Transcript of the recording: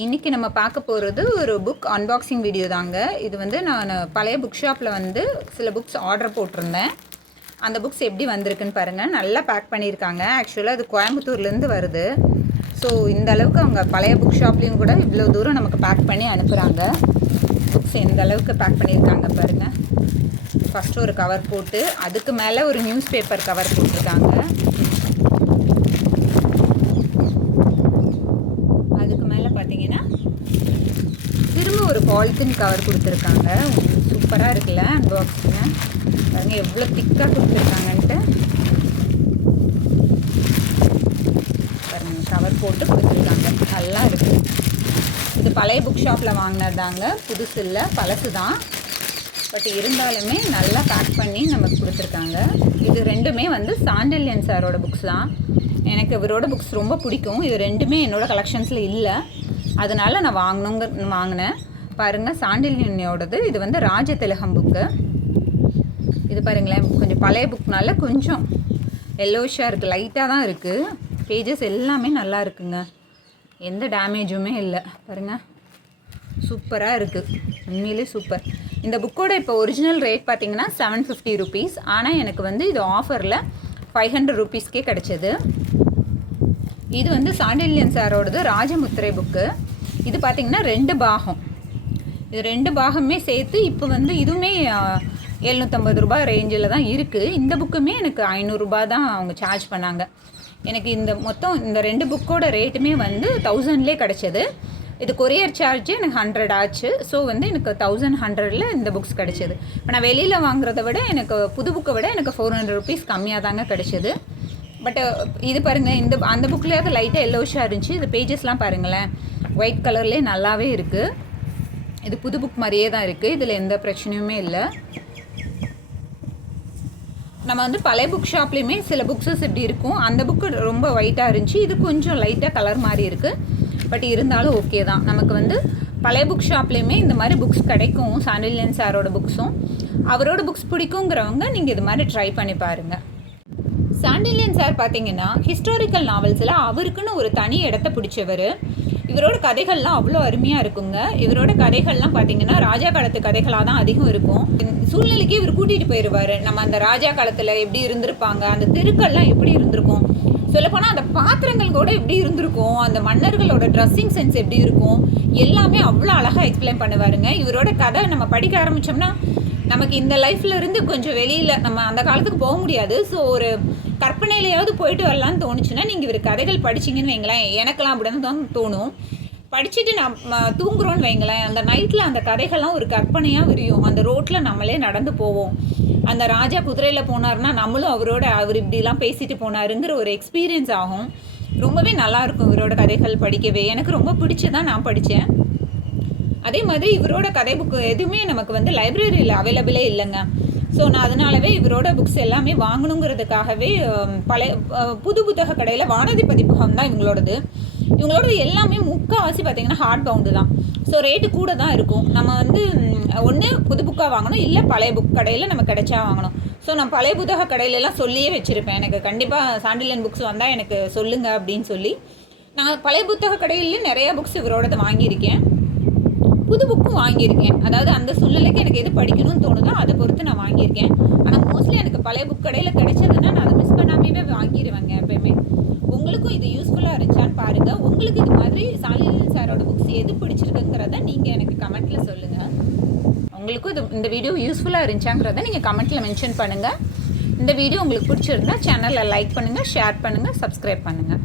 இன்றைக்கி நம்ம பார்க்க போகிறது ஒரு புக் அன்பாக்சிங் வீடியோ தாங்க. இது வந்து நான் பழைய புக் ஷாப்பில் வந்து சில புக்ஸ் ஆர்டர் போட்டிருந்தேன். அந்த புக்ஸ் எப்படி வந்திருக்குன்னு பாருங்கள். நல்லா பேக் பண்ணியிருக்காங்க. ஆக்சுவலாக அது கோயம்புத்தூர்லேருந்து வருது. ஸோ இந்த அளவுக்கு அவங்க பழைய புக் ஷாப்லேயும் கூட இவ்வளோ தூரம் நமக்கு பேக் பண்ணி அனுப்புகிறாங்க. புக்ஸ் எந்த அளவுக்கு பேக் பண்ணியிருக்காங்க பாருங்கள். ஃபஸ்ட்டு ஒரு கவர் போட்டு அதுக்கு மேலே ஒரு நியூஸ் பேப்பர் கவர் போட்டிருக்காங்க. அதுக்கு மேலே பார்த்தீங்கன்னா திரும்ப ஒரு பாலித்தீன் கவர் கொடுத்துருக்காங்க. சூப்பராக இருக்குல்ல அன்பாக்சிங்க. பாருங்கள் எவ்வளோ திக்காக கொடுத்துருக்காங்கன்ட்டு. பாருங்கள் கவர் போட்டு கொடுத்துருக்காங்க. நல்லா இருக்குது. இது பழைய புக் ஷாப்பில் வாங்கினது தாங்க, புதுசு இல்லை, பழசு தான். பட் இருந்தாலுமே நல்லா பேக் பண்ணி நமக்கு கொடுத்துருக்காங்க. இது ரெண்டுமே வந்து சாண்டில்யன் சாரோட புக்ஸ் தான். எனக்கு இவரோட புக்ஸ் ரொம்ப பிடிக்கும். இது ரெண்டுமே என்னோடய கலெக்ஷன்ஸில் இல்லை, அதனால் நான் வாங்கினேன். பாருங்கள் சாண்டில்யனோடது. இது வந்து திலகம் புக்கு. இது பாருங்களேன், கொஞ்சம் பழைய புக்னால கொஞ்சம் எல்லோஷாக இருக்குது, லைட்டாக தான் இருக்குது. பேஜஸ் எல்லாமே நல்லா இருக்குங்க, எந்த டேமேஜுமே இல்லை. பாருங்கள் சூப்பராக இருக்குது, உண்மையிலே சூப்பர். இந்த புக்கோட இப்போ ஒரிஜினல் ரேட் பார்த்திங்கன்னா 750 rupees. ஆனால் எனக்கு வந்து இது ஆஃபரில் 500 rupeesக்கே கிடச்சிது. இது வந்து சாண்டில்யன் சாரோடது ராஜமுத்திரை புக்கு. இது பார்த்திங்கன்னா 2 பாகம். இது 2 பாகமே சேர்த்து இப்போ வந்து இதுவுமே 750 ரூபாய் ரேஞ்சில் தான் இருக்குது. இந்த புக்குமே எனக்கு 500 ரூபாய் தான் அவங்க சார்ஜ் பண்ணாங்க. எனக்கு இந்த மொத்தம் இந்த 2 புக்கோட ரேட்டுமே வந்து 1000லே கிடச்சிது. இது கொரியர் சார்ஜ் எனக்கு 100 ஆச்சு. ஸோ வந்து எனக்கு 1100ல் இந்த புக்ஸ் கிடச்சிது. இப்போ நான் வெளியில் வாங்குறத விட எனக்கு புது புக்கை விட எனக்கு 400 rupees கம்மியாக தாங்க கிடச்சிது. பட் இது பாருங்கள், அந்த புக்லேயாவது லைட்டாக எல்லோஷாக இருந்துச்சு. இது பேஜஸ்லாம் பாருங்களேன், ஒயிட் கலர்லேயே நல்லாவே இருக்குது. இது புது புக் மாதிரியே தான் இருக்குது, இதில் எந்த பிரச்சனையுமே இல்லை. நம்ம வந்து பழைய புக் ஷாப்லேயுமே சில புக்ஸஸ் இப்படி இருக்கும். அந்த புக்கு ரொம்ப ஒயிட்டாக இருந்துச்சு, இது கொஞ்சம் லைட்டாக கலர் மாதிரி இருக்குது. பட் இருந்தாலும் ஓகே தான். நமக்கு வந்து பழைய புக் ஷாப்லேயுமே இந்த மாதிரி புக்ஸ் கிடைக்கும். சாண்டில்யன் சாரோட புக்ஸும், அவரோட புக்ஸ் பிடிக்குங்கிறவங்க நீங்கள் இது மாதிரி ட்ரை பண்ணி பாருங்கள். சாண்டில்யன் சார் பார்த்தீங்கன்னா ஹிஸ்டாரிக்கல் நாவல்ஸில் அவருக்குன்னு ஒரு தனி இடத்த பிடிச்சவர். இவரோட கதைகள்லாம் அவ்வளோ அருமையாக இருக்குங்க. இவரோட கதைகள்லாம் பார்த்தீங்கன்னா ராஜா காலத்து கதைகளாக தான் அதிகம் இருக்கும். சூழ்நிலைக்கே இவர் கூட்டிகிட்டு போயிடுவார். நம்ம அந்த ராஜா காலத்தில் எப்படி இருந்திருப்பாங்க, அந்த தெருக்கள்லாம் எப்படி இருந்திருக்கும், சொல்லப்போனால் அந்த பாத்திரங்கள் கூட எப்படி இருந்திருக்கும், அந்த மன்னர்களோட ட்ரெஸ்ஸிங் சென்ஸ் எப்படி இருக்கும், எல்லாமே அவ்வளோ அழகாக எக்ஸ்பிளைன் பண்ணுவாருங்க. இவரோட கதை நம்ம படிக்க ஆரம்பித்தோம்னா நமக்கு இந்த லைஃப்பில் இருந்து கொஞ்சம் வெளியில் நம்ம அந்த காலத்துக்கு போக முடியாது. ஸோ ஒரு கற்பனையிலையாவது போயிட்டு வரலான்னு தோணுச்சுன்னா நீங்கள் இவர் கதைகள் படிச்சிங்கன்னு வைங்களேன். எனக்கெல்லாம் அப்படின்னு தான் தோணும். படிச்சுட்டு நம்ம தூங்குறோன்னு வைங்களேன், அந்த நைட்டில் அந்த கதைகள்லாம் ஒரு கற்பனையாக விரியும். அந்த ரோட்டில் நம்மளே நடந்து போவோம். அந்த ராஜா குதிரையில் போனார்னா நம்மளும் அவர் இப்படிலாம் பேசிட்டு போனாருங்கிற ஒரு எக்ஸ்பீரியன்ஸ் ஆகும். ரொம்பவே நல்லாயிருக்கும் இவரோட கதைகள் படிக்கவே. எனக்கு ரொம்ப பிடிச்சதான் நான் படித்தேன். அதே மாதிரி இவரோட கதை புக்கு எதுவுமே நமக்கு வந்து லைப்ரரியில் அவைலபிளே இல்லைங்க. ஸோ நான் அதனாலவே இவரோட புக்ஸ் எல்லாமே வாங்கணுங்கிறதுக்காகவே புது புத்தக கடையில் வானதி பதிப்பகம் தான் இவங்களோடது எல்லாமே முக்கால்வாசி பார்த்திங்கன்னா ஹார்ட் பவுண்டு தான். ஸோ ரேட்டு கூட தான் இருக்கும். நம்ம வந்து ஒன்று புது புக்காக வாங்கணும், இல்லை பழைய புக் கடையில் நம்ம கிடைச்சா வாங்கணும். ஸோ நான் பழைய புத்தக கடையிலலாம் சொல்லியே வச்சுருப்பேன், எனக்கு கண்டிப்பாக சாண்டில்யன் புக்ஸ் வந்தால் எனக்கு சொல்லுங்கள் அப்படின்னு சொல்லி. நான் பழைய புத்தக கடையிலேயும் நிறையா புக்ஸ் இவரோடது வாங்கியிருக்கேன், புது புக்கும் வாங்கியிருக்கேன். அதாவது அந்த சூழ்நிலைக்கு எனக்கு எது படிக்கணும்னு தோணுதோ அதை பொறுத்து நான் வாங்கியிருக்கேன். ஆனால் மோஸ்ட்லி எனக்கு பழைய புக் கடையில் கிடைச்சதுன்னா நான் அதை மிஸ் பண்ணாமே வாங்கிடுவேங்க எப்பயுமே. உங்களுக்கும் இது யூஸ்ஃபுல்லாக இருந்துச்சான்னு பாருங்கள். உங்களுக்கு இது மாதிரி சாண்டில்யன் சாரோட புக்ஸ் எது பிடிச்சிருக்குங்கிறத நீங்கள் எனக்கு கமெண்ட்டில் சொல்லுங்கள். உங்களுக்கும் இந்த வீடியோ யூஸ்ஃபுல்லாக இருந்துச்சாங்கிறத நீங்கள் கமெண்ட்டில் மென்ஷன் பண்ணுங்கள். இந்த வீடியோ உங்களுக்கு பிடிச்சிருந்தா சேனலில் லைக் பண்ணுங்கள், ஷேர் பண்ணுங்கள், சப்ஸ்கிரைப் பண்ணுங்கள்.